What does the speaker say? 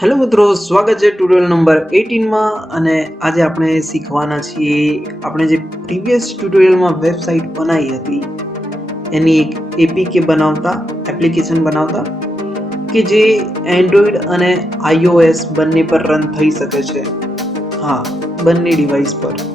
હેલો મિત્રો, સ્વાગત છે ટ્યુટોરિયલ નંબર 18માં અને આજે આપણે શીખવાના છીએ આપણે જે પ્રીવિયસ ટ્યુટોરિયલમાં વેબસાઇટ બનાવી હતી એની એક એપીકે બનાવતા એપ્લિકેશન બનાવતા કે જે એન્ડ્રોઈડ અને iOS બંને પર રન થઈ શકે છે. હા, બંને ડિવાઇસ પર.